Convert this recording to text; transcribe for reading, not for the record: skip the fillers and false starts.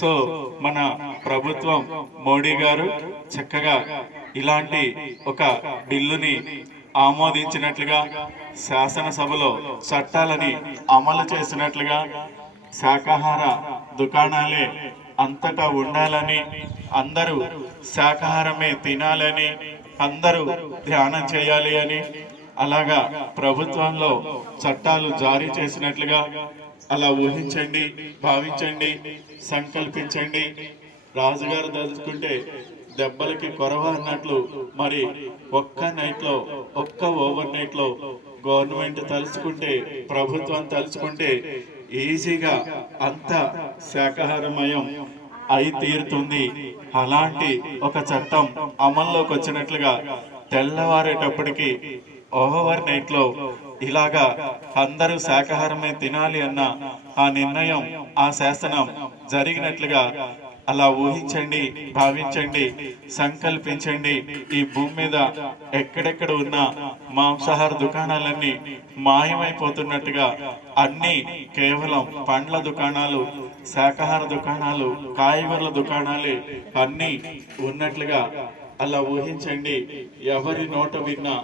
So మన ప్రభుత్వం మోడీ గారు చక్కగా ఇలాంటి ఒక బిల్లుని ఆమోదించినట్లుగా, శాసనసభలో చట్టాలని అమలు చేసినట్లుగా, శాకాహార దుకాణాలే అంతటా ఉండాలని, అందరూ శాకాహారమే తినాలని, అందరూ ధ్యానం చేయాలి అని, అలాగా ప్రభుత్వంలో చట్టాలు జారీ చేసినట్లుగా అలా ఊహించండి, భావించండి, సంకల్పించండి. రాజుగారు తలుచుకుంటే దెబ్బలకి కొరవ అన్నట్లు మరి ఒక్క నైట్లో, ఒక్క ఓవర్ నైట్లో గవర్నమెంట్ తలుచుకుంటే, ప్రభుత్వం తలుచుకుంటే ఈజీగా అంత శాకాహారమయం అయి తీరుతుంది. అలాంటి ఒక చట్టం అమల్లోకి వచ్చినట్లుగా తెల్లవారేటప్పటికి ఓవర్ నైట్ లో ఇలాగా అందరూ శాకాహారమే తినాలి అన్న ఆ నిర్ణయం, ఆ శాసనం జరిగినట్లుగా అలా ఊహించండి, భావించండి, సంకల్పించండి. ఈ భూమి మీద ఎక్కడెక్కడ ఉన్న మాంసాహార దుకాణాలన్నీ మాయమైపోతున్నట్టుగా, అన్ని కేవలం పండ్ల దుకాణాలు, శాకాహార దుకాణాలు, కాయగూరల దుకాణాలే అన్నీ ఉన్నట్లుగా అలా ఊహించండి. ఎవరి నోట విన్నా